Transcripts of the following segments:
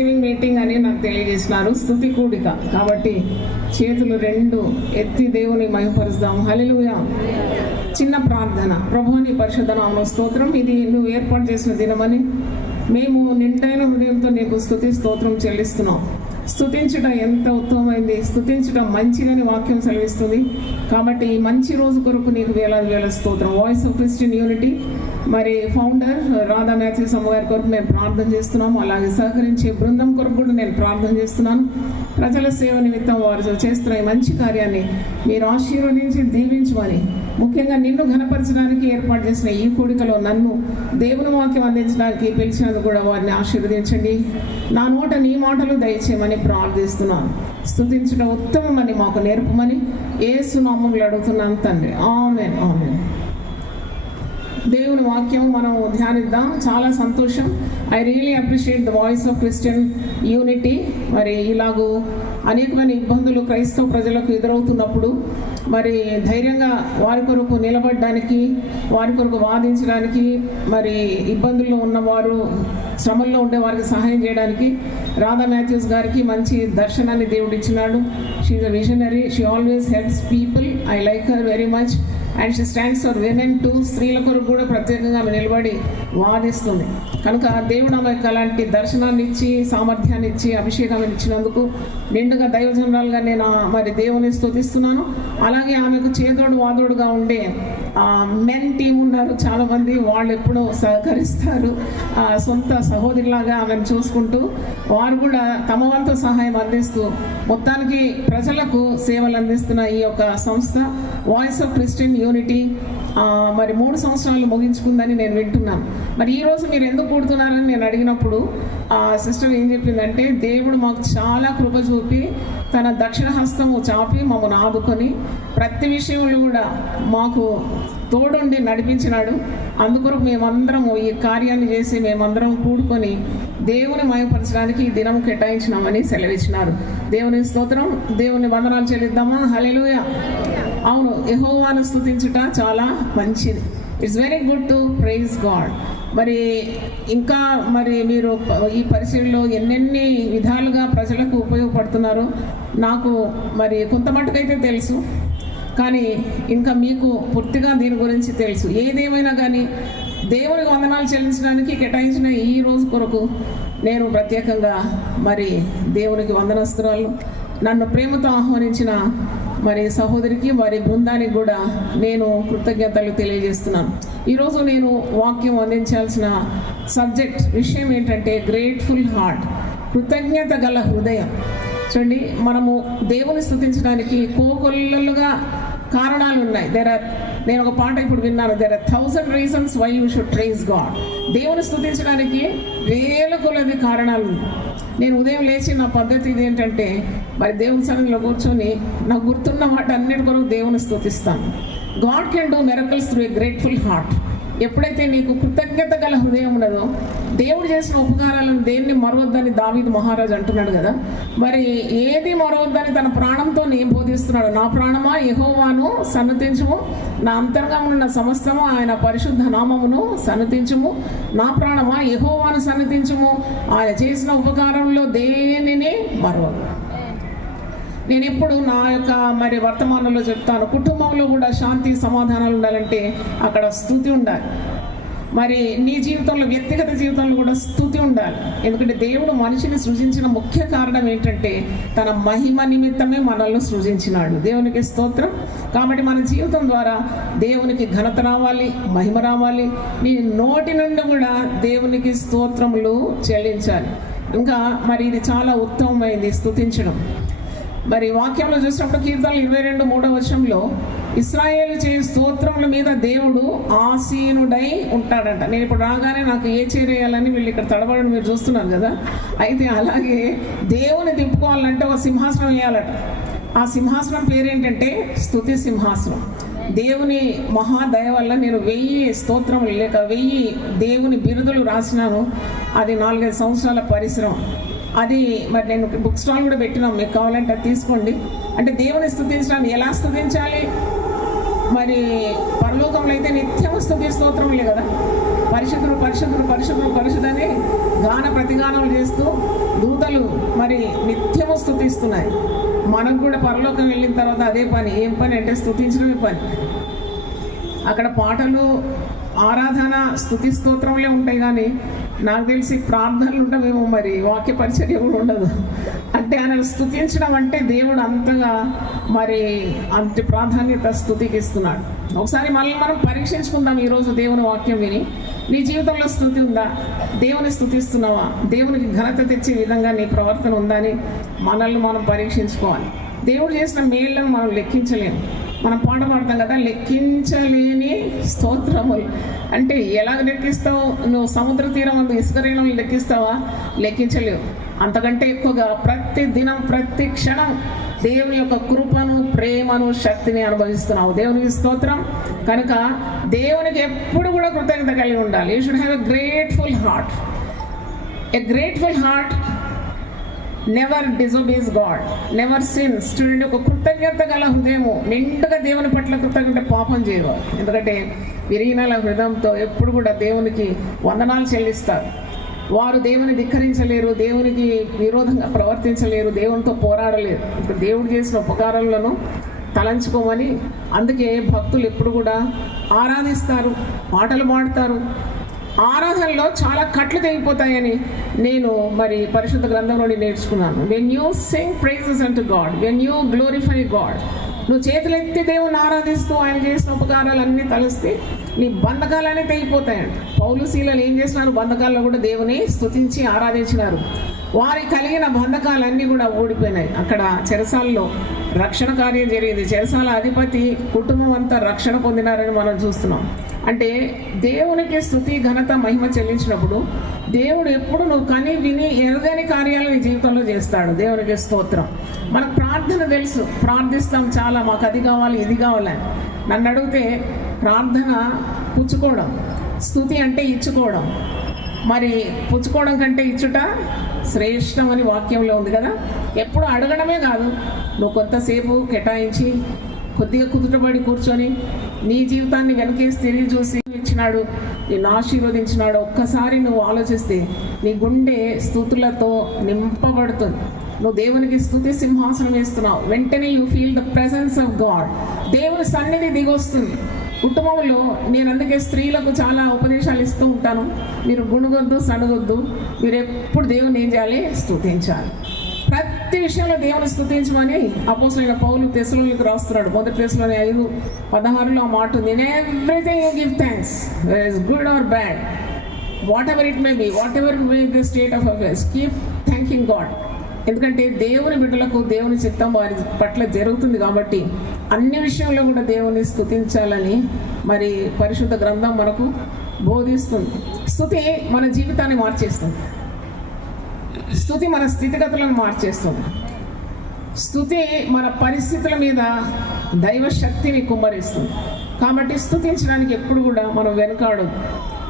Giving meeting అని నాకు తెలియజేసినారు, స్తుతి కూడిక. కాబట్టి చేతులు రెండు ఎత్తి దేవుని మహిమపరుస్తాం. హల్లెలూయా. చిన్న ప్రార్థన. ప్రభువా నీ పరిశుద్ధ నామమున స్తోత్రం. ఇది నువ్వు ఏర్పాటు చేసిన దినమని మేము నిండైన హృదయంతో నీకు స్తుతి స్తోత్రం చెల్లిస్తున్నాం. స్తుతించుట ఎంత ఉత్తమమైంది, స్తుతించుట మంచిదని వాక్యం సెలవిస్తుంది. కాబట్టి ఈ మంచి రోజు కొరకు నీకు వేలాది వేల స్తోత్రం. వాయిస్ ఆఫ్ క్రిస్టియన్ యూనిటీ మరి ఫౌండర్ రాధా మాథ్యూస్ అమ్మగారి కొరకు మేము ప్రార్థన చేస్తున్నాము. అలాగే సహకరించే బృందం కొరకు కూడా నేను ప్రార్థన చేస్తున్నాను. ప్రజల సేవ నిమిత్తం వారు చేస్తున్న ఈ మంచి కార్యాన్ని మీరు ఆశీర్వదించి దీవించమని, ముఖ్యంగా నిన్ను ఘనపరచడానికి ఏర్పాటు చేసిన ఈ కూడికలో నన్ను దేవుని వాక్యం అందించడానికి పిలిచినందుకు కూడా వారిని ఆశీర్వదించండి. నా నోట నీ మాటలు దయచేయమని ప్రార్థిస్తున్నాను. స్తుతించడం ఉత్తమమని మాకు నేర్పమని యేసు నామములో అడుగుతున్నాను తండ్రి. ఆమేన్, ఆమేన్. దేవుని వాక్యం మనం ధ్యానిద్దాం. చాలా సంతోషం. I really appreciate the voice of Christian unity. మరి ఇలాగూ అనేకమైన ఇబ్బందులు క్రైస్తవ ప్రజలకు ఎదురవుతున్నప్పుడు మరి ధైర్యంగా వారి కొరకు నిలబడడానికి, వారి కొరకు వాదించడానికి, మరి ఇబ్బందుల్లో ఉన్నవారు, శ్రమల్లో ఉండే వారికి సహాయం చేయడానికి రాధా మాథ్యూస్ గారికి మంచి దర్శనాన్ని దేవుడు ఇచ్చినాడు. She is a visionary. She always helps people. I like her very much. And she stands for women to. స్త్రీల కొరకు కూడా ప్రత్యేకంగా ఆమె నిలబడి వాదిస్తుంది. కనుక దేవుడు ఆమెకు అలాంటి దర్శనాన్ని ఇచ్చి, సామర్థ్యాన్ని ఇచ్చి, అభిషేకాన్ని ఇచ్చినందుకు నిండుగా దైవజనరాలుగా నేను మరి దేవుని స్తుతిస్తున్నాను. అలాగే ఆమెకు చేదోడు వాదోడుగా ఉండే మెన్ టీం ఉన్నారు చాలామంది. వాళ్ళు ఎప్పుడూ సహకరిస్తారు. సొంత సహోదరిలాగా ఆమెను చూసుకుంటూ వారు కూడా తమ వంతు సహాయం అందిస్తూ మొత్తానికి ప్రజలకు సేవలు అందిస్తున్న ఈ యొక్క సంస్థ వాయిస్ ఆఫ్ క్రిస్టియన్ యూనిటీ మరి 3 సంవత్సరాలు ముగించుకుందని నేను వింటున్నాను. మరి ఈరోజు మీరు ఎందుకు కూడుతున్నారని నేను అడిగినప్పుడు సిస్టర్ ఏం చెప్పిందంటే, దేవుడు మాకు చాలా కృప చూపి తన దక్షిణ హస్తము చాపి మమ్మల్ని ఆదుకొని ప్రతి విషయంలో కూడా మాకు తోడుండి నడిపించినాడు. అందుకొరకు మేమందరము ఈ కార్యాన్ని చేసి మేమందరం కూడుకొని దేవుని మహిమపరచడానికి ఈ దినం కేటాయించినామని సెలవిచ్చినారు. దేవుని స్తోత్రం. దేవుని వందనాలు చెల్లిద్దామా? హల్లెలూయా. అవును, యెహోవాను స్తుతించుట చాలా మంచిది. It's very good to praise God. మరి ఇంకా మరి మీరు ఈ పరిచయంలో ఎన్నెన్ని విధాలుగా ప్రజలకు ఉపయోగపడుతున్నారో నాకు మరి కొంత మటుకైతే తెలుసు, కానీ ఇంకా మీకు పూర్తిగా దీని గురించి తెలుసు. ఏదేమైనా కానీ దేవుని వందనాలు చెల్లించడానికి కేటాయించిన ఈ రోజు కొరకు నేను ప్రత్యేకంగా మరి దేవునికి వందనస్తురాలు. నన్ను ప్రేమతో ఆహ్వానించిన మరి సహోదరికి, వారి బృందానికి కూడా నేను కృతజ్ఞతలు తెలియజేస్తున్నాను. ఈరోజు నేను వాక్యం అందించాల్సిన విషయం ఏంటంటే గ్రేట్ఫుల్ హార్ట్, కృతజ్ఞత గల హృదయం. చూడండి, మనము దేవుని స్తుతించడానికి కోకొల్లలుగా కారణాలు ఉన్నాయి. నేను ఒక పాట ఇప్పుడు విన్నాను, there are 1000 reasons why you should praise God. దేవుని స్తుతించడానికి వేల కొలది కారణాలు ఉన్నాయి. నేను ఉదయం లేచి నా పద్ధతి ఇది ఏంటంటే, మరి దేవుని సన్నిధిలో కూర్చొని నాకు గుర్తున్న మాట అన్నిటి కొరకు దేవుని స్తుతిస్తాను. God can do miracles through a grateful heart. ఎప్పుడైతే నీకు కృతజ్ఞత గల హృదయం ఉన్నదో, దేవుడు చేసిన ఉపకారాలను దేన్ని మరవద్దని దావీదు మహారాజు అంటున్నాడు కదా. మరి ఏది మరవద్దని తన ప్రాణంతో ఏం బోధిస్తున్నాడు? నా ప్రాణమా యెహోవాను సన్నతించుము, నా అంతరంగమున్న సమస్తము ఆయన పరిశుద్ధ నామమును సన్నతించుము. నా ప్రాణమా యెహోవాను సన్నతించుము, ఆయన చేసిన ఉపకారంలో దేనిని మరవదు. నేను ఎప్పుడు నా యొక్క మరి వర్తమానంలో చెప్తాను, కుటుంబంలో కూడా శాంతి సమాధానాలు ఉండాలంటే అక్కడ స్తుతి ఉండాలి. మరి నీ జీవితంలో, వ్యక్తిగత జీవితంలో కూడా స్తుతి ఉండాలి. ఎందుకంటే దేవుడు మనిషిని సృజించిన ముఖ్య కారణం ఏంటంటే తన మహిమ నిమిత్తమే మనల్ని సృజించినాడు. దేవునికి స్తోత్రం. కాబట్టి మన జీవితం ద్వారా దేవునికి ఘనత రావాలి, మహిమ రావాలి. నీ నోటి నుండి కూడా దేవునికి స్తోత్రములు చెల్లించాలి. ఇంకా మరి ఇది చాలా ఉత్తమమైంది స్తుతించడం. మరి వాక్యంలో చూసినప్పుడు కీర్తనలు 22:3 ఇశ్రాయేలు చేయు స్తోత్రముల మీద దేవుడు ఆసీనుడై ఉంటాడంట. నేను ఇప్పుడు రాగానే నాకు ఏ చేరేయాలని వీళ్ళు ఇక్కడ తడబడని మీరు చూస్తున్నారు కదా. అయితే అలాగే దేవుని తిప్పుకోవాలంటే ఒక సింహాసనం వేయాలట. ఆ సింహాసనం పేరేంటంటే స్తుతి సింహాసనం. దేవుని మహాదయ వల్ల నేను 1000 స్తోత్రములు లేక 1000 దేవుని బిరుదులు రాసినాను. అది 4-5 సంవత్సరాల పరిశ్రమ. అది మరి నేను బుక్ స్టాల్ కూడా పెట్టినాం, మీకు కావాలంటే అది తీసుకోండి. అంటే దేవుని స్తుతించడానికి ఎలా స్తుతించాలి? మరి పరలోకంలో అయితే నిత్యం స్తుతి స్తోత్రములే కదా. పరిశుద్ధులు పరిశుద్ధులు పరిశుద్ధులు పరిశుద్ధని గాన ప్రతిగానములు చేస్తూ దూతలు మరి నిత్యము స్తుతిస్తున్నాయి. మనం కూడా పరలోకం వెళ్ళిన తర్వాత అదే పని. ఏం పని అంటే స్తుతించడమే పని. అక్కడ పాటలు, ఆరాధన, స్తుతి స్తోత్రంలే ఉంటాయి, కానీ నాకు తెలిసి ప్రార్థనలు ఉండవేమో, మరి వాక్య పరిచర్య కూడా ఉండదు. అంటే ఆయన స్తుతించడం అంటే దేవుడు అంతగా మరి అంత ప్రాధాన్యత స్తుతికి ఇస్తున్నాడు. ఒకసారి మళ్ళీ మనం పరీక్షించుకుందాం. ఈరోజు దేవుని వాక్యం విని నీ జీవితంలో స్తుతి ఉందా? దేవుని స్తుతిస్తున్నావా? దేవునికి ఘనత తెచ్చే విధంగా నీ ప్రవర్తన ఉందా అని మనల్ని మనం పరీక్షించుకోవాలి. దేవుడు చేసిన మేళ్లను మనం లెక్కించలేము. మనం పాట పాడతాం కదా, లెక్కించలేని స్తోత్రములు. అంటే ఎలా లెక్కిస్తావు? నువ్వు సముద్ర తీరం అందు ఇసుకరేణం లెక్కిస్తావా? లెక్కించలేవు. అంతకంటే ఎక్కువగా ప్రతి దినం, ప్రతి క్షణం దేవుని యొక్క కృపను, ప్రేమను, శక్తిని అనుభవిస్తున్నావు. దేవునికి స్తోత్రం. కనుక దేవునికి ఎప్పుడు కూడా కృతజ్ఞత కలిగి ఉండాలి. You should have a grateful heart. A grateful heart never disobeys God, never sins. చూడండి, ఒక కృతజ్ఞత గల హృదయము నిండుగా దేవుని పట్ల కృతజ్ఞత పాపం చేయరు. ఎందుకంటే విరిగిన హృదయంతో ఎప్పుడు కూడా దేవునికి వందనాలు చెల్లిస్తారు. వారు దేవుని ధిక్కరించలేరు, దేవునికి విరోధంగా ప్రవర్తించలేరు, దేవునితో పోరాడలేరు. ఇప్పుడు దేవుడు చేసిన ఉపకారాలను తలంచుకోమని అందుకే భక్తులు ఎప్పుడు కూడా ఆరాధిస్తారు, పాటలు పాడతారు. ఆరాధనలో చాలా కట్లు తెగిపోతాయని నేను మరి పరిశుద్ధ గ్రంథంలోని నేర్చుకున్నాను. When you sing prices unto God, when you glorify God, నువ్వు చేతులెత్తి దేవుని ఆరాధిస్తూ ఆయన చేసిన ఉపకారాలన్నీ తలుస్తే నీ బంధకాలన్నీ తెగిపోతాయంట. పౌలు శీలలు ఏం చేసినారు? బంధకాల్లో కూడా దేవుని స్తుతించి ఆరాధించినారు. వారికి కలిగిన బంధకాలన్నీ కూడా ఓడిపోయినాయి. అక్కడ చెరసాలలో రక్షణ కార్యం జరిగింది. చెరసాల అధిపతి కుటుంబం అంతా రక్షణ పొందినారని మనం చూస్తున్నాం. అంటే దేవునికి స్తుతి, ఘనత, మహిమ చెల్లించినప్పుడు దేవుడు ఎప్పుడు నువ్వు కని విని ఎరగని కార్యాలు నీ జీవితంలో చేస్తాడు. దేవునికి స్తోత్రం. మనకు ప్రార్థన తెలుసు, ప్రార్థిస్తాం చాలా, మాకు అది కావాలి, ఇది కావాలని. నన్ను అడిగితే ప్రార్థన పుచ్చుకోవడం, స్తుతి అంటే ఇచ్చుకోవడం. మరి పుచ్చుకోవడం కంటే ఇచ్చుట శ్రేష్టం అని వాక్యంలో ఉంది కదా. ఎప్పుడు అడగడమే కాదు, నువ్వు కొంతసేపు కేటాయించి కొద్దిగా కుదుటపడి కూర్చొని నీ జీవితాన్ని వెనకేసి తిరిగి చూసి ఇచ్చినాడు, నిన్ను ఆశీర్వదించినాడు, ఒక్కసారి నువ్వు ఆలోచిస్తే నీ గుండె స్తుతులతో నింపబడుతుంది. నువ్వు దేవునికి స్తుతి సింహాసనం వేస్తున్నావు, వెంటనే you feel the presence of God. దేవుని సన్నిధి దిగొస్తుంది. కుటుంబంలో నేను అందుకే స్త్రీలకు చాలా ఉపదేశాలు ఇస్తూ ఉంటాను. మీరు గుణగొద్దు, సణగొద్దు, మీరు ఎప్పుడు దేవుని ఏం చేయాలి? స్తుతించాలి. ప్రతి విషయంలో దేవుని స్తుతించమని అపోస్తలుడైన పౌలు తెస్సలోనికీయులకు రాస్తున్నాడు. మొదటి తెస్సలోని 5:16 ఆ మాట ఉంది. In everything you give thanks, whether it's good or bad, what ever it may be, what ever May the state of affairs, keep thanking God. ఎందుకంటే దేవుని బిడ్డలకు దేవుని చిత్తం వారి పట్ల జరుగుతుంది కాబట్టి అన్ని విషయంలో కూడా దేవుని స్తుతించాలని మరి పరిశుద్ధ గ్రంథం మనకు బోధిస్తుంది. స్తుతి మన జీవితాన్ని మార్చేస్తుంది. స్తుతి మన స్థితిగతులను మార్చేస్తుంది. స్తుతి మన పరిస్థితుల మీద దైవ శక్తిని కుమ్మరిస్తుంది. కాబట్టి స్తుతించడానికి ఎప్పుడు కూడా మనం వెనుకాడదు.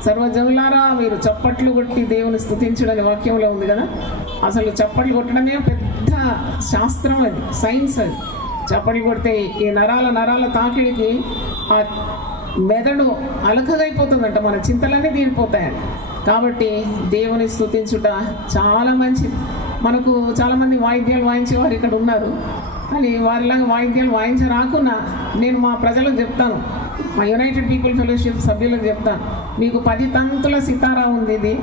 సర్వజనులారా మీరు చప్పట్లు కొట్టి దేవుని స్తుతించడని వాక్యంలో ఉంది కదా. అసలు చప్పట్లు కొట్టడమే పెద్ద శాస్త్రం, అది సైన్స్. అది చప్పట్లు కొడితే ఈ నరాల తాకిడికి ఆ మెదడు అలకగైపోతుందంట, మన చింతలన్నీ తీరిపోతాయంట. కాబట్టి దేవుని స్తుతించుట చాలా మంచిది. మనకు చాలామంది వాయిద్యాలు వాయించేవారు ఇక్కడ ఉన్నారు, కానీ వారిలాగా వాయిద్యాలు వాయించరాకున్నా నేను మా ప్రజలకు చెప్తాను, మా యునైటెడ్ పీపుల్ ఫెలోషిప్ సభ్యులకు చెప్తాను, మీకు 10 తంతుల సితారా ఉంది, ఇది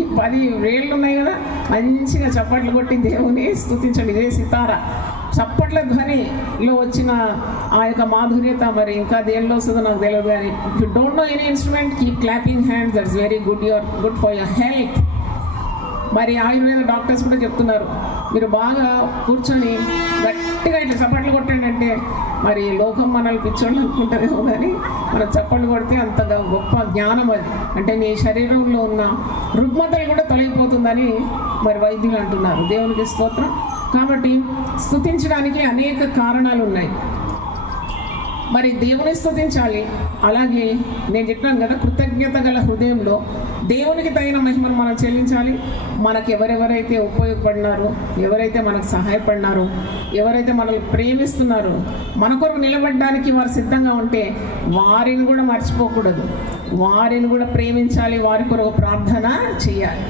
ఈ 10 వేళ్ళు ఉన్నాయి కదా, మంచిగా చప్పట్లు కొట్టి దేవుని స్తుతించండి. ఇదే సితారా. చప్పట్ల ధ్వనిలో వచ్చిన ఆ యొక్క మాధుర్యత మరి ఇంకా దేనిలో వస్తుందో నాకు తెలియదు. కానీ if you don't know any instrument, keep clapping hands, that's very good, your good for your health. మరి ఆయుర్వేద డాక్టర్స్ కూడా చెప్తున్నారు, మీరు బాగా కూర్చొని గట్టిగా ఇట్లా చప్పట్లు కొట్టండి అంటే మరి లోకం మనల్ని పిచ్చోళ్ళు అనుకుంటారేమో, కానీ మనం చప్పట్లు కొడితే అంతగా గొప్ప జ్ఞానం అది. అంటే నీ శరీరంలో ఉన్న రుగ్మతలు కూడా తొలగిపోతుందని మరి వైద్యులు అంటున్నారు. దేవునికి స్తోత్రం. కాబట్టి స్తుతించడానికి అనేక కారణాలు ఉన్నాయి. మరి దేవుని స్తుతించాలి. అలాగే నేను చెప్పాను కదా, కృతజ్ఞత గల హృదయంలో దేవునికి తగిన మహిమను మనం చెల్లించాలి. మనకు ఎవరెవరైతే ఉపయోగపడినారో, ఎవరైతే మనకు సహాయపడినారో, ఎవరైతే మనల్ని ప్రేమిస్తున్నారో, మన కొరకు నిలబడడానికి వారు సిద్ధంగా ఉంటే వారిని కూడా మర్చిపోకూడదు, వారిని కూడా ప్రేమించాలి, వారి కొరకు ప్రార్థన చేయాలి.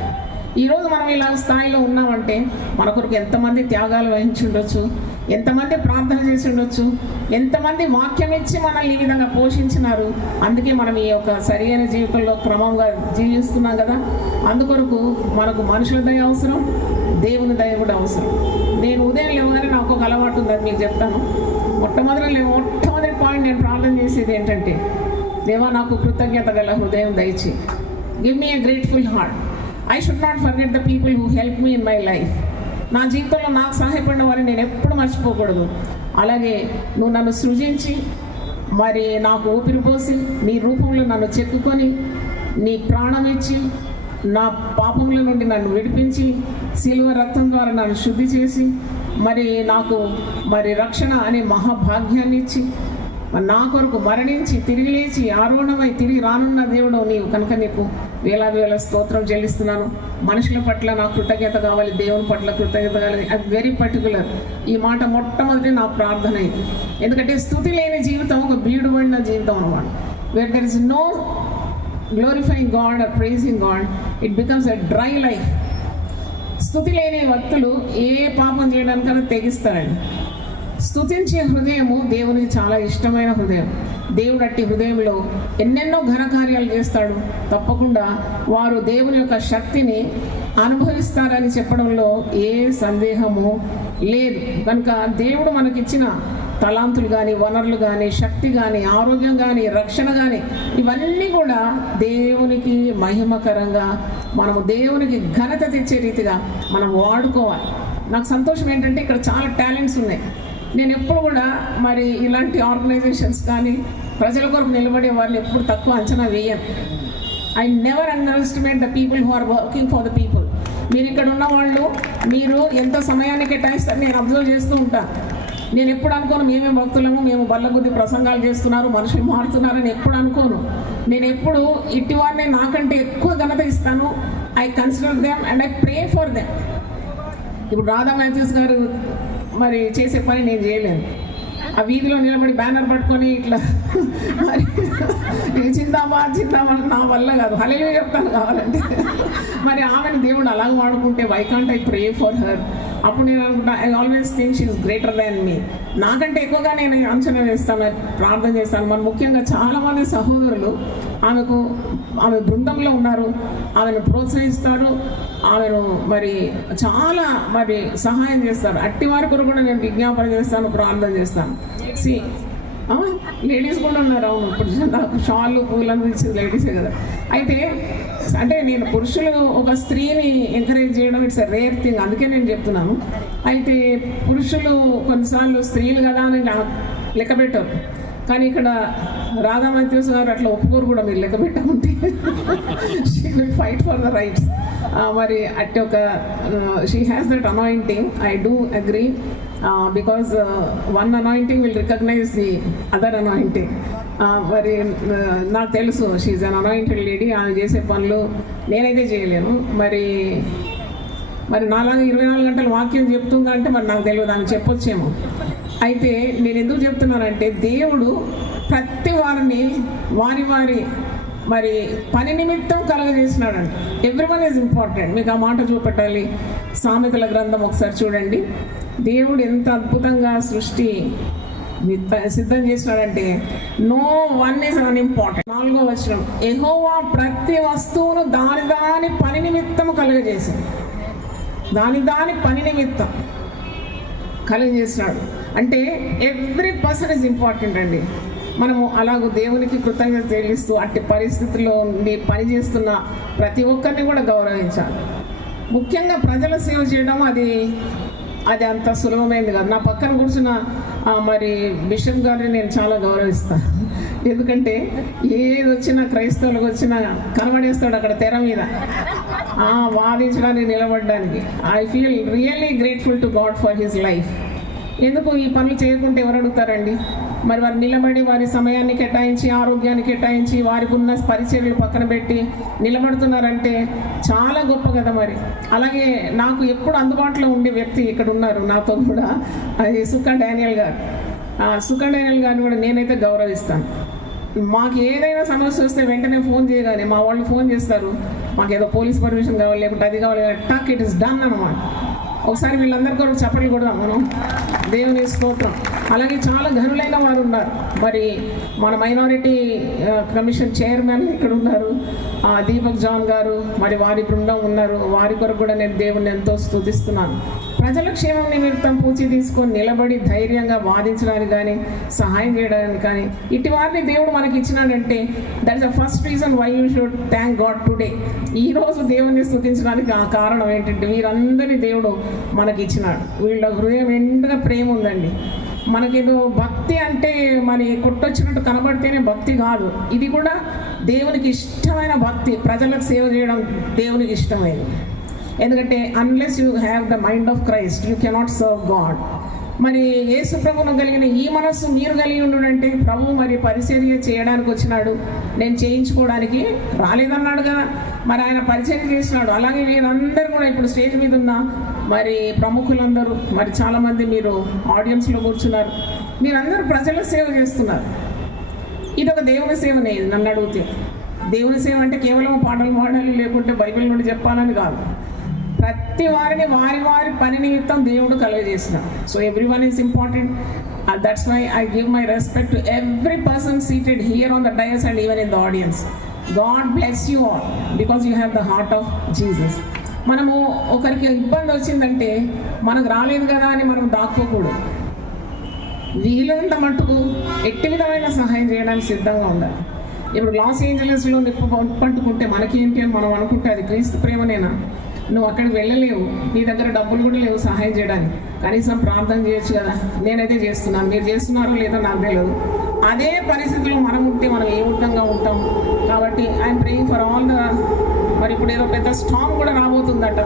ఈరోజు మనం ఇలా స్థాయిలో ఉన్నామంటే మన కొరకు ఎంతమంది త్యాగాలు వహించి ఉండొచ్చు, ఎంతమంది ప్రార్థన చేసి ఉండొచ్చు, ఎంతమంది వాక్యం ఇచ్చి మనల్ని ఈ విధంగా పోషించినారు. అందుకే మనం ఈ యొక్క సరైన జీవితంలో క్రమంగా జీవిస్తున్నాం కదా. అందుకొరకు మనకు మనుషుల దయ అవసరం, దేవుని దయ కూడా అవసరం. నేను ఉదయం లేవగానే నాకు ఒక అలవాటు ఉంది, అది మీకు చెప్తాను. మొట్టమొదటి పాయింట్ నేను ప్రార్థన చేసేది ఏంటంటే, దేవా నాకు కృతజ్ఞత గల హృదయం దయచి, give me a grateful heart. I should not forget the people who help me in my life. నా జీవితంలో నాకు సహాయపడిన వారిని నేను ఎప్పుడు మర్చిపోకూడదు. అలాగే నువ్వు నన్ను సృజించి మరి నాకు ఊపిరి పోసి నీ రూపంలో నన్ను చెక్కుకొని నీ ప్రాణం ఇచ్చి నా పాపముల నుండి నన్ను విడిపించి సిలువ రక్తం ద్వారా నన్ను శుద్ధి చేసి మరి నాకు మరి రక్షణ అనే మహాభాగ్యాన్ని ఇచ్చి నా కొరకు మరణించి తిరిగి లేచి ఆరోహణమై తిరిగి రానున్న దేవుడు నీవు కనుక నీకు వేలాది వేల స్తోత్రం చెల్లిస్తున్నాను. మనుషుల పట్ల నాకు కృతజ్ఞత కావాలి, దేవుని పట్ల కృతజ్ఞత కావాలి. అది వెరీ పర్టికులర్. ఈ మాట మొట్టమొదటి నా ప్రార్థన ఇది. ఎందుకంటే స్తుతి లేని జీవితం ఒక బీడుబడిన జీవితం అన్నమాట. Where there is no glorifying God or praising God, it becomes a dry life. స్తుతి లేని భక్తులు ఏ పాపం చేయడానికైనా తెగిస్తారండి. స్తుతించే హృదయము దేవునికి చాలా ఇష్టమైన హృదయం. దేవుడు అట్టి హృదయంలో ఎన్నెన్నో ఘనకార్యాలు చేస్తాడు. తప్పకుండా వారు దేవుని యొక్క శక్తిని అనుభవిస్తారని చెప్పడంలో ఏ సందేహము లేదు. కనుక దేవుడు మనకిచ్చిన తలాంతులు కానీ, వనరులు కానీ, శక్తి కానీ, ఆరోగ్యం కానీ, రక్షణ కానీ, ఇవన్నీ కూడా దేవునికి మహిమకరంగా మనము దేవునికి ఘనత తెచ్చే రీతిగా మనం వాడుకోవాలి. నాకు సంతోషం ఏంటంటే ఇక్కడ చాలా టాలెంట్స్ ఉన్నాయి. నేను ఎప్పుడు కూడా మరి ఇలాంటి ఆర్గనైజేషన్స్ కానీ ప్రజల కొరకు నిలబడే వారిని ఎప్పుడు తక్కువ అంచనా వేయను. I never underestimate the people who are working for the people. మీరు ఇక్కడ ఉన్న వాళ్ళు మీరు ఎంత సమయాన్ని కేటాయిస్తారు నేను అబ్జర్వ్ చేస్తూ ఉంటాను. నేను ఎప్పుడు అనుకోను మేమే భక్తులము, మేము బల్లగుద్ది ప్రసంగాలు చేస్తున్నారు, మనుషులు మారుతున్నారని ఎప్పుడు అనుకోను. నేను ఎప్పుడు ఇటీవారిని నాకంటే ఎక్కువ ఘనత ఇస్తాను. I consider them and I pray for them. ఇప్పుడు రాధా మాథ్యూస్ గారు మరి చేసే పని నేను చేయలేను. ఆ వీధిలో నిలబడి బ్యానర్ పట్టుకొని ఇట్లా మరి చిందాబాద్ నా వల్ల కాదు. హల్లెలూయా చెప్తాను కావాలంటే. మరి ఆమెను దేవుడు అలాగ వాడుకుంటే why can't I pray for her. అప్పుడు నేను అనుకుంటా, I always think she is greater than me. నాకంటే ఎక్కువగా నేను అంచనా వేస్తాను, ప్రార్థన చేస్తాను. మరి ముఖ్యంగా చాలామంది సహోదరులు ఆమె బృందంలో ఉన్నారు, ఆమెను ప్రోత్సహిస్తారు, ఆమెను మరి చాలా మరి సహాయం చేస్తారు. అట్టి వారి కొరకు కూడా నేను విజ్ఞాపన చేస్తాను, ప్రార్థన చేస్తాను. లేడీస్ కూడా ఉన్నారు. అవును, ఇప్పుడు నాకు షాళ్ళు పూలను ఇచ్చేది లేడీసే కదా. అయితే అంటే నేను పురుషులు ఒక స్త్రీని ఎంకరేజ్ చేయడం ఇట్స్ ఎ రేర్ థింగ్, అందుకే నేను చెప్తున్నాను. అయితే పురుషులు కొన్నిసార్లు స్త్రీలు కదా అని లెక్క పెట్టారు. కానీ ఇక్కడ రాధా మాథ్యూస్ గారు అట్లా ఒప్పుకోరు కూడా. మీరు లెక్క పెట్టకుంటే she will fight for the rights. మరి అట్టి ఒక she has that anointing. I do agree because one anointing will recognise the other anointing. మరి నాకు తెలుసు షీఈ్ అన్ అనాయింటెడ్ లేడీ. ఆమె చేసే పనులు నేనైతే చేయలేను. మరి నాలాగా 24 గంటలు వాక్యం చెప్తుందంటే మరి నాకు తెలియదు, ఆమె చెప్పొచ్చేమో. అయితే నేను ఎందుకు చెప్తున్నానంటే దేవుడు ప్రతి వారిని వారి మరి పని నిమిత్తం కలగజేసినాడండి. Everyone is important. మీకు ఆ మాట చూపెట్టాలి. సామెతల గ్రంథం ఒకసారి చూడండి. దేవుడు ఎంత అద్భుతంగా సృష్టి సిద్ధం చేసినాడంటే నో వన్ ఈజ్ అన్ఇంపార్టెంట్. 4వ వచనం, యెహోవా ప్రతి వస్తువును దాని పని నిమిత్తం కలుగజేసింది. దాని పని నిమిత్తం కలుగజేసినాడు. అంటే ఎవ్రీ పర్సన్ ఈజ్ ఇంపార్టెంట్ అండి. మనము అలాగూ దేవునికి కృతజ్ఞత చెల్లిస్తూ అట్టి పరిస్థితుల్లో ఉండి పనిచేస్తున్న ప్రతి ఒక్కరిని కూడా గౌరవించాలి. ముఖ్యంగా ప్రజల సేవ చేయడం అది అంత సులభమైంది కాదు. నా పక్కన కూర్చున్న మరి బిషప్ గారిని నేను చాలా గౌరవిస్తాను. ఎందుకంటే ఏది వచ్చినా క్రైస్తవులకు వచ్చినా కనబడేస్తాడు అక్కడ తెర మీద వాదించడానికి, నిలబడడానికి. I feel really grateful to God for his life. ఎందుకు ఈ పనులు చేయకుంటే ఎవరు అడుగుతారండి? మరి వారు నిలబడి వారి సమయాన్ని కేటాయించి, ఆరోగ్యాన్ని కేటాయించి, వారికి ఉన్న పరిచర్యలు పక్కన పెట్టి నిలబడుతున్నారంటే చాలా గొప్ప కదా. మరి అలాగే నాకు ఎప్పుడు అందుబాటులో ఉండే వ్యక్తి ఇక్కడ ఉన్నారు నాతో కూడా, అది సుఖ డానియల్ గారు. సుఖ డానియల్ గారిని కూడా నేనైతే గౌరవిస్తాను. మాకు ఏదైనా సమస్య వస్తే వెంటనే ఫోన్ చేయగానే మా వాళ్ళు ఫోన్ చేస్తారు, మాకు ఏదో పోలీస్ పర్మిషన్ కావాలి, లేకుంటే అది కావాలి, టక్ ఇట్ ఇస్ డన్ అన్నమాట. ఒకసారి వీళ్ళందరికీ కూడా చప్పట్లు కొడదాం మనం, దేవుని స్తోత్రం. అలాగే చాలా ఘనులైన వారు ఉన్నారు. మరి మన మైనారిటీ కమిషన్ చైర్మన్ ఇక్కడ ఉన్నారు, దీపక్ జాన్ గారు, మరి వారి బృందం ఉన్నారు. వారి కొరకు కూడా నేను దేవుని ఎంతో స్తుతిస్తున్నాను. ప్రజల క్షేమం నిమిత్తం పూచి తీసుకొని నిలబడి ధైర్యంగా వాదించడానికి కానీ సహాయం చేయడానికి కానీ ఇటు వారిని దేవుడు మనకి ఇచ్చినాడంటే that is the first reason why you should thank God today. ఈరోజు దేవుని స్తుతించడానికి ఆ కారణం ఏంటంటే వీరందరినీ దేవుడు మనకి ఇచ్చినాడు. వీళ్ళ హృదయం ఎండుగా ప్రేమ ఉందండి. మనకేదో భక్తి అంటే మరి కొట్టొచ్చినట్టు కనబడితేనే భక్తి కాదు, ఇది కూడా దేవునికి ఇష్టమైన భక్తి. ప్రజలకు సేవ చేయడం దేవునికి ఇష్టమైనది. ఎందుకంటే unless you have the mind of Christ you cannot serve God. మరి యేసు ప్రభువును కలిగిన ఈ మనస్సు మీరు కలిగి ఉండునంటే ప్రభు మరి పరిచర్య చేయడానికి వచ్చినాడు, నేను చేయించుకోవడానికి రాలేదన్నాడు కదా. మరి ఆయన పరిచర్య చేసినాడు. అలాగే వీరందరూ కూడా ఇప్పుడు స్టేజ్ మీద ఉన్న మరి ప్రముఖులందరూ, మరి చాలామంది మీరు ఆడియన్స్లో కూర్చున్నారు, మీరందరూ ప్రజల సేవ చేస్తున్నారు. ఇది ఒక దేవుని సేవనే. నన్ను అడిగితే దేవుని సేవ అంటే కేవలం పాటలు పాడాలి, లేకుంటే బైబిల్ నుండి చెప్పాలని కాదు. ప్రతి వారిని వారి వారి పని నిమిత్తం దేవుడు కలుగజేసినాడు. So everyone is important. That's why I give my respect to every person seated here on the dais and even in the audience. God bless you all because you have the heart of Jesus. మనము ఒకరికి ఇబ్బంది వచ్చిందంటే మనకు రాలేదు కదా అని మనం దాక్కోకూడదు. వీలంత మట్టుకు ఎట్టి విధమైన సహాయం చేయడానికి సిద్ధంగా ఉండాలి. ఇప్పుడు లాస్ ఏంజలస్లో నిప్పు పట్టుకుంటే మనకేంటి అని మనం అనుకుంటే అది క్రీస్తు ప్రేమనేనా? నువ్వు అక్కడికి వెళ్ళలేవు, నీ దగ్గర డబ్బులు కూడా లేవు సహాయం చేయడానికి, కనీసం ప్రార్థన చేయొచ్చు కదా. నేనైతే చేస్తున్నాను, మీరు చేస్తున్నారో లేదో నాకు తెలియదు. అదే పరిస్థితుల్లో మనం ఉంటే మనం ఏ విధంగా ఉంటాం. కాబట్టి I'm praying for all the. మరి ఇప్పుడు ఏదో పెద్ద స్టార్మ్ కూడా రాబోతుందట,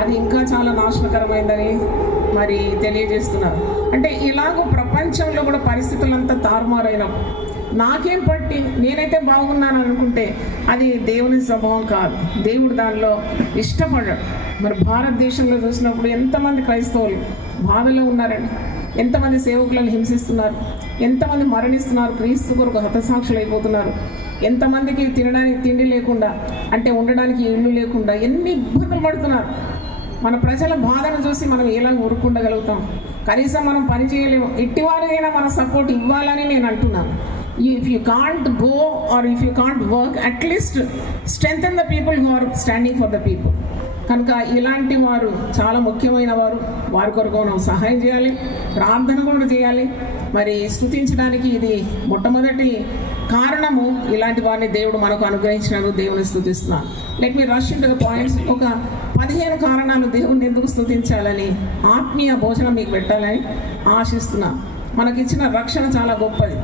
అది ఇంకా చాలా నాశనకరమైందని మరి తెలియజేస్తున్నారు. అంటే ఇలాగో ప్రపంచంలో కూడా పరిస్థితులంతా తారుమారైనప్పుడు నాకేం పట్టి నేనైతే బాగున్నాను అనుకుంటే అది దేవుని స్వభావం కాదు. దేవుడు దానిలో ఇష్టపడ్డాడు. మరి భారతదేశంలో చూసినప్పుడు ఎంతమంది క్రైస్తవులు బాధలో ఉన్నారండి, ఎంతమంది సేవకులను హింసిస్తున్నారు, ఎంతమంది మరణిస్తున్నారు, క్రీస్తు కొరకు హతసాక్షులు అయిపోతున్నారు, ఎంతమందికి తినడానికి తిండి లేకుండా, అంటే ఉండడానికి ఇల్లు లేకుండా ఎన్ని ఇబ్బందులు పడుతున్నారు. మన ప్రజల బాధను చూసి మనం ఎలా ఊరుకుండగలుగుతాం? కనీసం మనం పని చేయలేము. ఇట్టివారికైనా మన సపోర్ట్ ఇవ్వాలని నేను అంటున్నాను. If you can't go or if you can't work, at least strengthen the people who are standing for the people. కనుక ఇలాంటి వారు చాలా ముఖ్యమైన వారు. వారి కొరకు మనం సహాయం చేయాలి, ప్రార్థన కూడా చేయాలి. మరి స్తుతించడానికి ఇది మొట్టమొదటి కారణము. ఇలాంటి వారిని దేవుడు మనకు అనుగ్రహించినాడు. దేవుని స్తుతిస్తున్నాను. Let me rush into the points. ఒక 15 కారణాలు దేవుని ఎందుకు స్తుతించాలని, ఆత్మీయ భోజనం మీకు పెట్టాలని ఆశిస్తున్నాను. మనకిచ్చిన రక్షణ చాలా గొప్పది,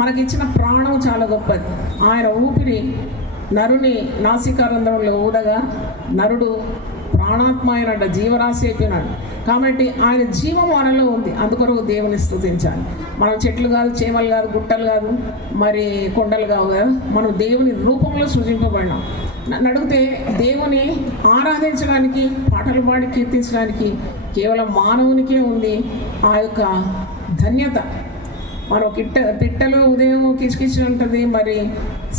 మనకిచ్చిన ప్రాణం చాలా గొప్పది. ఆయన ఊపిరి నరుని నాసికారంధ్రంలో ఊదగా నరుడు ప్రాణాత్మ అయినట్టు జీవరాశి అయిపోయినాడు. కాబట్టి ఆయన జీవం మనలో ఉంది. అందుకొరకు దేవుని స్తుతించాలి. మనం చెట్లు కాదు, చేమలు కాదు, గుట్టలు కాదు, మరి కొండలు కావు కదా. మనం దేవుని రూపంలో సృజింపబడినాం. నన్ను అడిగితే దేవుని ఆరాధించడానికి, పాటలు పాడి కీర్తించడానికి కేవలం మానవునికే ఉంది ఆ యొక్క ధన్యత. మనం పిట్టలు ఉదయం కిచకిచ ఉంటుంది, మరి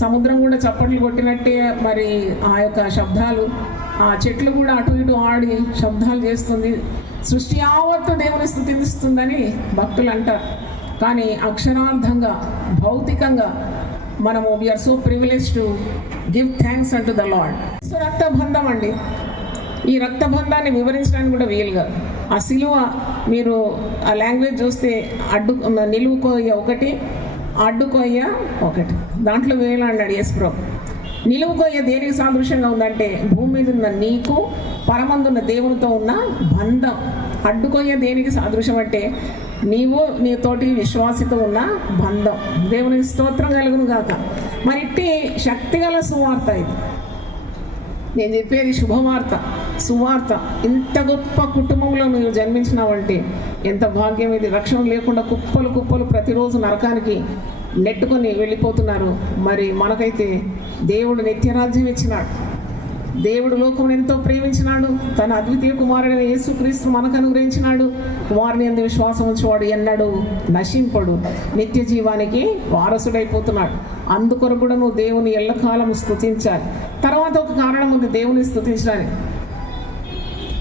సముద్రం కూడా చప్పట్లు కొట్టినట్టే మరి ఆ యొక్క శబ్దాలు, ఆ చెట్లు కూడా అటు ఇటు ఆడి శబ్దాలు చేస్తుంది. సృష్టి యావత్తు దేవుని స్తుతిస్తుందని భక్తులు అంటారు. కానీ అక్షరార్థంగా, భౌతికంగా మనము we are so privilege to give thanks unto the Lord. So రక్తబంధం అండి. ఈ రక్తబంధాన్ని వివరించడానికి కూడా వీలుగా ఆ సిలువ మీరు ఆ లాంగ్వేజ్ చూస్తే నిలువు కొయ్య ఒకటి, అడ్డు కొయ్య ఒకటి, దాంట్లో వేలాడినాడు యేసు ప్రభు. నిలువు కొయ్య దేనికి సాదృశ్యంగా ఉందంటే భూమి మీద ఉన్న నీకు పరమందున్న దేవునితో ఉన్న బంధం. అడ్డు కొయ్య దేనికి సాదృశ్యం అంటే నీవు నీతోటి విశ్వాసితో ఉన్న బంధం. దేవునికి స్తోత్రం కలుగును గాక. మరి ఇట్టి శక్తిగల సువార్త ఇది. నేను చెప్పేది శుభవార్త, సువార్త. ఇంత గొప్ప కుటుంబంలో నువ్వు జన్మించినావంటే ఎంత భాగ్యం ఇది. రక్షణ లేకుండా కుప్పలు కుప్పలు ప్రతిరోజు నరకానికి నెట్టుకొని వెళ్ళిపోతున్నారు. మరి మనకైతే దేవుడు నిత్యరాజ్యం ఇచ్చినాడు. దేవుడు లోకం ఎంతో ప్రేమించినాడు, తన అద్వితీయ కుమారుడైన యేసుక్రీస్తు మనకు అనుగ్రహించినాడు. కుమారుని యందు విశ్వాసం ఉంచేవాడు ఎన్నడూ నశింపడు, నిత్య జీవానికి వారసుడైపోతున్నాడు. అందుకొరకు కూడా నువ్వు దేవుని ఎల్లకాలం స్తుతించాలి. తర్వాత ఒక కారణం ఉంది దేవుని స్తుతించడానికి.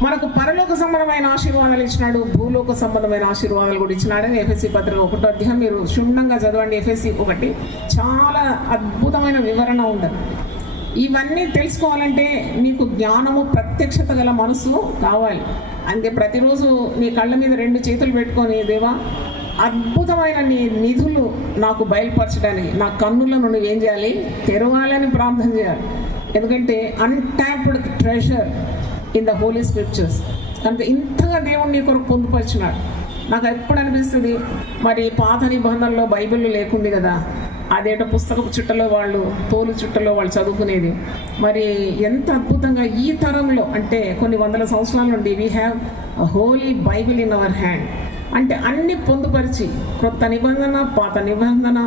మనకు పరలోక సంబంధమైన ఆశీర్వాదాలు ఇచ్చినాడు, భూలోక సంబంధమైన ఆశీర్వాదాలు కూడా ఇచ్చినాడని ఎఫెసీ పత్రిక 1వ అధ్యాయం మీరు క్షుణ్ణంగా చదవండి. ఎఫెసీ 1 చాలా అద్భుతమైన వివరణ ఉండదు. ఇవన్నీ తెలుసుకోవాలంటే నీకు జ్ఞానము, ప్రత్యక్షత గల మనసు కావాలి. అంతే ప్రతిరోజు నీ కళ్ళ మీద 2 చేతులు పెట్టుకొని, దేవా అద్భుతమైన నీ నిధులు నాకు బయలుపరచడానికి నా కన్నులను నువ్వు ఏం చేయాలి, తెరవాలని ప్రార్థన చేయాలి. ఎందుకంటే untapped treasure in the holy scriptures. అంటే ఇంతగా దేవుడు నీ కొరకు పొందుపరిచినాడు. నాకు ఎప్పుడు అనిపిస్తుంది, మరి పాత నిబంధనలో బైబిల్ లేకుంది కదా, అదేటో పుస్తకపు చుట్టలో వాళ్ళు, తోలు చుట్టలో వాళ్ళు చదువుకునేది. మరి ఎంత అద్భుతంగా ఈ తరంలో, అంటే కొన్ని వందల సంవత్సరాల నుండి we have a Holi Bible in our hand. అంటే అన్ని పొందుపరిచి, క్రొత్త నిబంధన, పాత నిబంధన,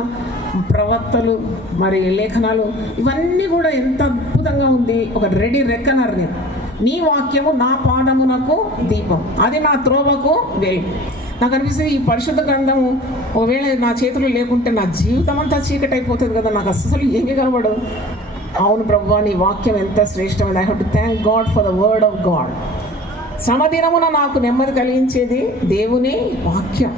ప్రవక్తలు, మరి లేఖనాలు, ఇవన్నీ కూడా ఎంత అద్భుతంగా ఉంది. ఒక రెడీ రెక్కనర్ నీ వాక్యము నా పాదమునకు దీపం, అది నా త్రోవకు వెలుగు. నాకు అనిపిస్తుంది ఈ పరిశుద్ధ గ్రంథము ఒకవేళ నా చేతిలో లేకుంటే నా జీవితం అంతా చీకటి అయిపోతుంది కదా, నాకు అసలు ఏమీ కనబడదు. అవును ప్రభువా, నీ వాక్యం ఎంత శ్రేష్టమైనది. I have to thank God for the word of God. శ్రమదినమున నాకు నెమ్మది కలిగించేది దేవుని వాక్యం.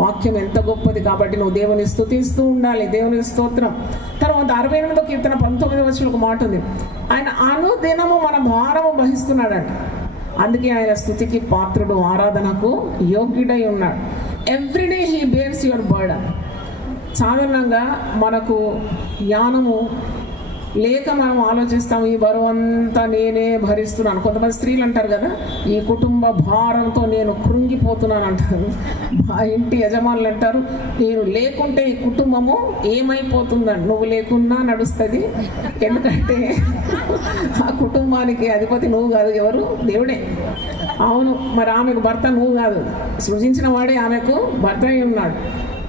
వాక్యం ఎంత గొప్పది కాబట్టి నువ్వు దేవుని స్తుతిస్తూ ఉండాలి. దేవుని స్తోత్రం. తర్వాత 68వ కీర్తన 19వ వచనంలో ఒక మాట ఉంది, ఆయన అనుదినము మన భారము వహిస్తున్నాడంట. అందుకే ఆయన స్తుతికి పాత్రుడు, ఆరాధనకు యోగ్యుడై ఉన్నాడు. Everyday he bears your burden. సాధారణంగా మనకు జ్ఞానము లేక మనం ఆలోచిస్తాము, ఈ బరువు అంతా నేనే భరిస్తున్నాను. కొంతమంది స్త్రీలు అంటారు కదా, ఈ కుటుంబ భారంతో నేను కృంగిపోతున్నాను అంటారు. మా ఇంటి యజమానులు అంటారు, నేను లేకుంటే ఈ కుటుంబము ఏమైపోతుందని. నువ్వు లేకున్నా నడుస్తుంది, ఎందుకంటే ఆ కుటుంబానికి అధిపతి నువ్వు కాదు, ఎవరు? దేవుడే. అవును, మరి ఆమెకు భర్త నువ్వు కాదు, సృజించిన వాడే ఆమెకు భర్త అయి ఉన్నాడు.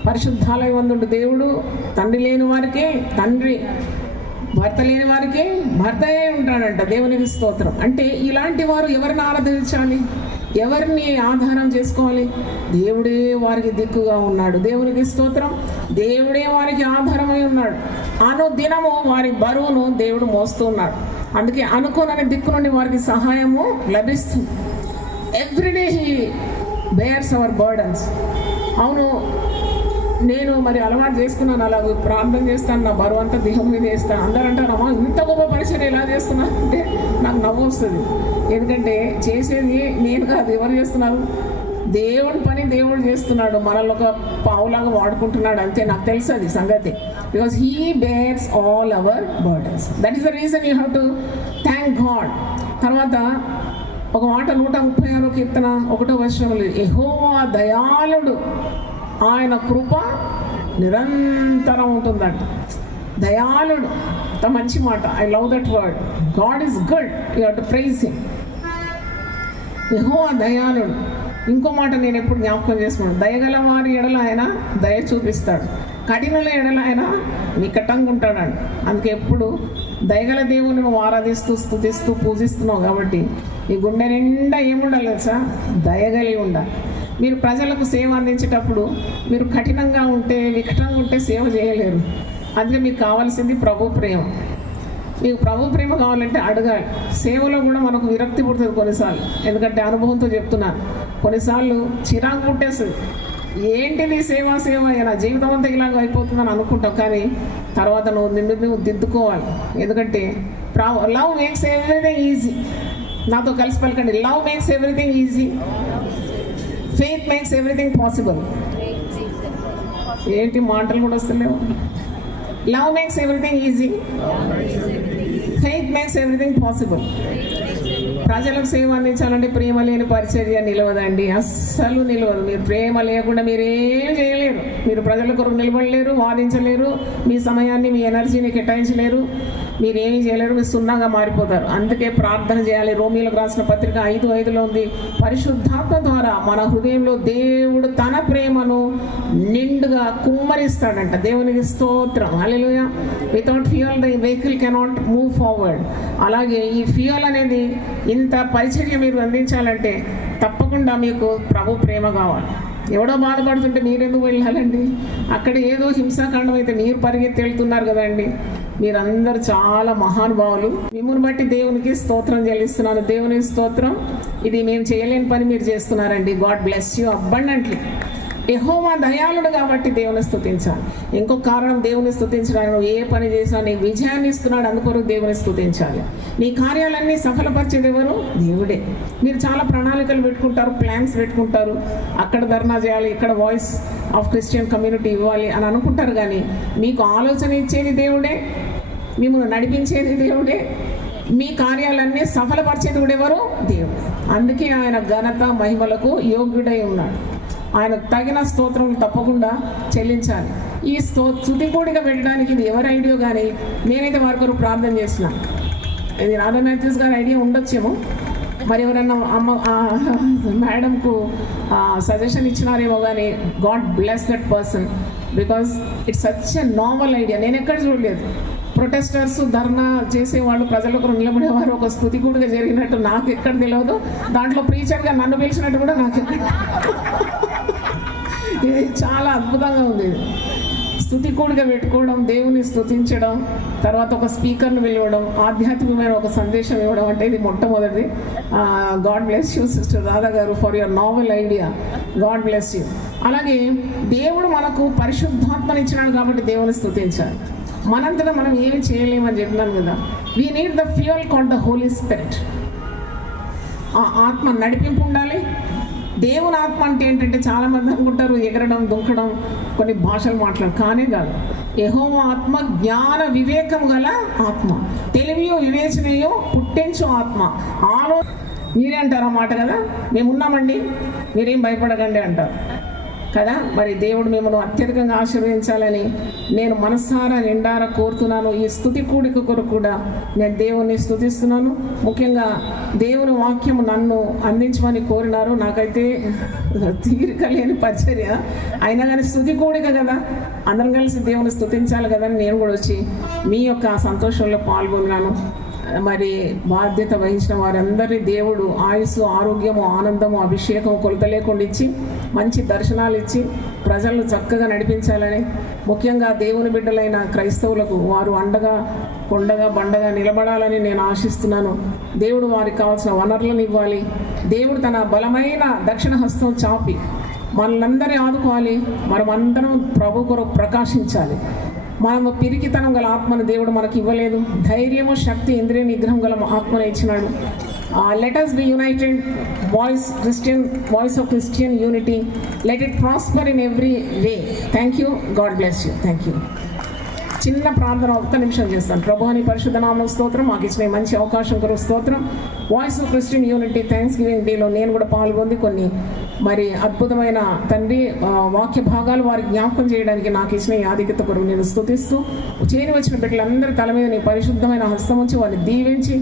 పరిశుద్ధాలయమందుండు దేవుడు, తండ్రి లేని వారికి తండ్రి, భర్త లేని వారికి భర్తయే ఉంటాడంట. దేవునికి స్తోత్రం. అంటే ఇలాంటి వారు ఎవరిని ఆరాధించాలి, ఎవరిని ఆధారం చేసుకోవాలి? దేవుడే వారికి దిక్కుగా ఉన్నాడు. దేవునికి స్తోత్రం. దేవుడే వారికి ఆధారమై ఉన్నాడు. అనుదినము వారి బరువును దేవుడు మోస్తూ ఉన్నాడు. అందుకే అనుకోనని దిక్కు నుండి వారికి సహాయము లభిస్తుంది. Everyday he bears our burdens. అవును, నేను మరి అలవాటు చేసుకున్నాను, అలా ప్రార్థన చేస్తాను, నా బరువు అంతా దేహం మీద వేస్తాను. అందరూ అంటారమ్మా ఇంత గొప్ప పరిచయం ఎలా చేస్తున్నాను అంటే నాకు నవ్వు వస్తుంది. ఎందుకంటే చేసేది నేను కాదు, ఎవరు చేస్తున్నారు? దేవుడి పని దేవుడు చేస్తున్నాడు, మనల్ని ఒక పావులాగా వాడుకుంటున్నాడు అంతే. నాకు తెలుసు అది సంగతి. Because he bears all our burdens. That is the reason you have to thank God. తర్వాత ఒక మాట 136వ కీర్తన 1వ వచనంలో, యెహోవా దయాళుడు, ఆయన కృప నిరంతరం ఉంటుందంట. దయాళుడు, అంత మంచి మాట. I love that word. God is good, you have to praise him. యెహోవా దయాళుడు. ఇంకో మాట నేను ఎప్పుడు జ్ఞాపకం చేసుకున్నాను, దయగల వారి ఎడల ఆయన దయ చూపిస్తాడు, కఠినుల ఎడల ఆయన నికటంగా ఉంటాడంట. అందుకే ఎప్పుడు దయగల దేవుని నువ్వు ఆరాధిస్తూ స్తుతిస్తూ పూజిస్తున్నావు కాబట్టి ఈ గుండె నిండా ఏముండాలి తెలుసా? దయగలిగి ఉండాలి. మీరు ప్రజలకు సేవ అందించేటప్పుడు మీరు కఠినంగా ఉంటే, వికటంగా ఉంటే సేవ చేయలేరు. అందుకే మీకు కావాల్సింది ప్రభు ప్రేమ. మీకు ప్రభు ప్రేమ కావాలంటే అడగాలి. సేవలో కూడా మనకు విరక్తి పుడుతుంది కొన్నిసార్లు, ఎందుకంటే అనుభవంతో చెప్తున్నాను. కొన్నిసార్లు చిరాకు పుట్టేస్తుంది, ఏంటిది సేవ నా జీవితం అంతా ఇలాగ అయిపోతుందని అనుకుంటాం. కానీ తర్వాత నువ్వు దిద్దుకోవాలి. ఎందుకంటే లవ్ మేక్స్ ఎవ్రీథింగ్ ఈజీ. నాతో కలిసి పలకండి, love makes everything easy, faith makes everything possible. ఏంటి మాటలు కూడా వస్తలేవు? Love makes everything easy, faith makes everything possible. ప్రజలకు సేవ అందించాలంటే ప్రేమ లేని పరిచర్య నిలవదండి, అస్సలు నిలవదు. మీరు ప్రేమ లేకుండా మీరేం చేయలేరు. మీరు ప్రజల కొరకు నిలబడలేరు, వాదించలేరు, మీ సమయాన్ని మీ ఎనర్జీని కేటాయించలేరు, మీరేమీ చేయలేరు, మీరు సున్నాగా మారిపోతారు. అందుకే ప్రార్థన చేయాలి. రోమీలకు రాసిన పత్రిక 5:5 ఉంది, పరిశుద్ధాత్మ ద్వారా మన హృదయంలో దేవుడు తన ప్రేమను నిండుగా కుమ్మరిస్తాడంట. దేవునికి స్తోత్రం, హల్లెలూయా. Without fuel the vehicle cannot move forward. అలాగే ఈ ఫ్యూయల్ అనేది ఇంత పరిచర్య మీరు అందించాలంటే తప్పకుండా మీకు ప్రభు ప్రేమ కావాలి. ఎవడో బాధపడుతుంటే మీరెందుకు వెళ్ళాలండి? అక్కడ ఏదో హింసాకాండం అయితే మీరు పరిగెత్తి వెళ్తున్నారు కదండి. మీరందరూ చాలా మహానుభావులు. మిమ్మల్ని బట్టి దేవునికి స్తోత్రం చెల్లిస్తున్నాను. దేవునికి స్తోత్రం. ఇది మేము చేయలేని పని మీరు చేస్తున్నారండి. God bless you abundantly. యెహోవా దయాళుడు కాబట్టి దేవుని స్తుతించాలి. ఇంకొక కారణం దేవుని స్తుతించడానికి, నువ్వు ఏ పని చేసినా నీకు విజయాన్ని ఇస్తున్నాడు, అందుకొరకు దేవుని స్తుతించాలి. నీ కార్యాలన్నీ సఫలపరిచేది ఎవరు? దేవుడే. మీరు చాలా ప్రణాళికలు పెట్టుకుంటారు, ప్లాన్స్ పెట్టుకుంటారు, అక్కడ ధర్నా చేయాలి, ఇక్కడ వాయిస్ ఆఫ్ క్రిస్టియన్ కమ్యూనిటీ ఇవ్వాలి అని అనుకుంటారు. కానీ మీకు ఆలోచన ఇచ్చేది దేవుడే, మిమ్మల్ని నడిపించేది దేవుడే, మీ కార్యాలన్నీ సఫలపరిచేది కూడా ఎవరు? దేవుడు. అందుకే ఆయన ఘనత మహిమలకు యోగ్యుడై ఉన్నాడు. ఆయనకు తగిన స్తోత్రములు తప్పకుండా చెల్లించాలి. ఈ స్తుతి కూడిగా వెళ్ళడానికి ఇది ఎవరి ఐడియా, కానీ నేనైతే వారి కొరకు ప్రార్థన చేసిన. ఇది రాధా మ్యాథ్యూస్ గారి ఐడియా ఉండొచ్చేమో, మరి ఎవరన్నా మేడంకు సజెషన్ ఇచ్చినారేమో, కానీ God bless that person because it's such a naval idea. నేను ఎక్కడ చూడలేదు. ప్రొటెస్టర్స్ ధర్నా చేసేవాళ్ళు, ప్రజలకు నిలబడేవారు ఒక స్తుతికుడిగా జరిగినట్టు నాకు ఎక్కడ తెలియదు. దాంట్లో ప్రీచర్గా నన్ను పిలిచినట్టు కూడా నాకు ఎక్కడ. ఇది చాలా అద్భుతంగా ఉంది. స్తుతికుడిగా పెట్టుకోవడం, దేవుని స్తుతించడం, తర్వాత ఒక స్పీకర్ను పిలవడం, ఆధ్యాత్మికమైన ఒక సందేశం ఇవ్వడం అంటే ఇది మొట్టమొదటిది. God bless you sister Radha గారు for your novel idea. God bless you. అలాగే దేవుడు మనకు పరిశుద్ధాత్మనిచ్చినాడు కాబట్టి దేవుని స్తుతించాలి. మనంతటా మనం ఏమి చేయలేమని చెప్పినాను కదా. We need the fuel called the Holy Spirit. ఆ ఆత్మ నడిపింపు ఉండాలి. దేవుని ఆత్మ అంటే ఏంటంటే చాలామంది అనుకుంటారు ఎగరడం, దుంకడం, కొన్ని భాషలు మాట్లాడడం. కానే కాదు. యెహోవా ఆత్మ జ్ఞాన వివేకము గల ఆత్మ, తెలివియో వివేచనయో పుట్టించు ఆత్మ. మీరే అంటారు ఆ మాట కదా, మేము ఉన్నామండి, మీరేం భయపడకండి అంటారు కదా. మరి దేవుడు మిమ్మల్ని అత్యధికంగా ఆశీర్వదించాలని నేను మనసారా నిండారా కోరుతున్నాను. ఈ స్తుతి కూడిక కొరకు కూడా నేను దేవుణ్ణి స్తుతిస్తున్నాను. ముఖ్యంగా దేవుని వాక్యం నన్ను అందించమని కోరినారు. నాకైతే తీరిక లేని పరిచర్య అయినా కానీ స్తుతి కూడిక కదా, అందరం కలిసి దేవుని స్తుతించాలి కదా అని నేను కూడా వచ్చి మీ యొక్క సంతోషంలో పాల్గొన్నాను. మరి బాధ్యత వహించిన వారందరి దేవుడు ఆయుస్సు, ఆరోగ్యము, ఆనందము, అభిషేకం కొలత లేకుండా ఇచ్చి మంచి దర్శనాలు ఇచ్చి ప్రజలను చక్కగా నడిపించాలని, ముఖ్యంగా దేవుని బిడ్డలైన క్రైస్తవులకు వారు అండగా, కొండగా, బండగా నిలబడాలని నేను ఆశిస్తున్నాను. దేవుడు వారికి కావాల్సిన వనరులను ఇవ్వాలి. దేవుడు తన బలమైన దక్షిణ హస్తం చాపి మనలందరినీ ఆదుకోవాలి. మనమందరం ప్రభు కొరకు ప్రకాశించాలి. మనము పిరికితనం గల ఆత్మను దేవుడు మనకి ఇవ్వలేదు. ధైర్యము, శక్తి, ఇంద్రియ నిగ్రహం గల ఆత్మను ఇచ్చినాడు. Let us be united, voice of Christian unity. Let it prosper in every way. Thank you. God bless you. Thank you. చిన్న ప్రార్థన ఒక్క నిమిషం చేస్తాను. ప్రభు అని పరిశుద్ధ నామమునకు స్తోత్రం. మాకు ఇచ్చిన మంచి అవకాశం కొరకు స్తోత్రం. Voice of Christian unity thanks giving డేలో నేను కూడా పాల్గొంది కొన్ని మరి అద్భుతమైన తండ్రి వాక్య భాగాలు వారికి జ్ఞాపకం చేయడానికి నాకు ఇచ్చిన ఈ ఆధిక్యత కొరకు నేను స్తుతిస్తూ, చేరి వచ్చిన బిడ్డలందరి తల మీద నీ పరిశుద్ధమైన హస్తం ఉంచి వారిని దీవించి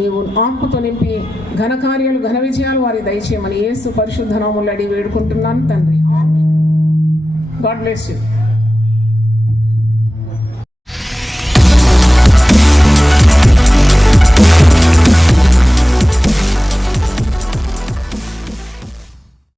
నీవు ఆత్మతో నింపి ఘనకార్యాలు, ఘన విజయాలు వారికి దయచేయమని యేసు పరిశుద్ధ నామములో అడిగి వేడుకుంటున్నాను తండ్రి. God bless you.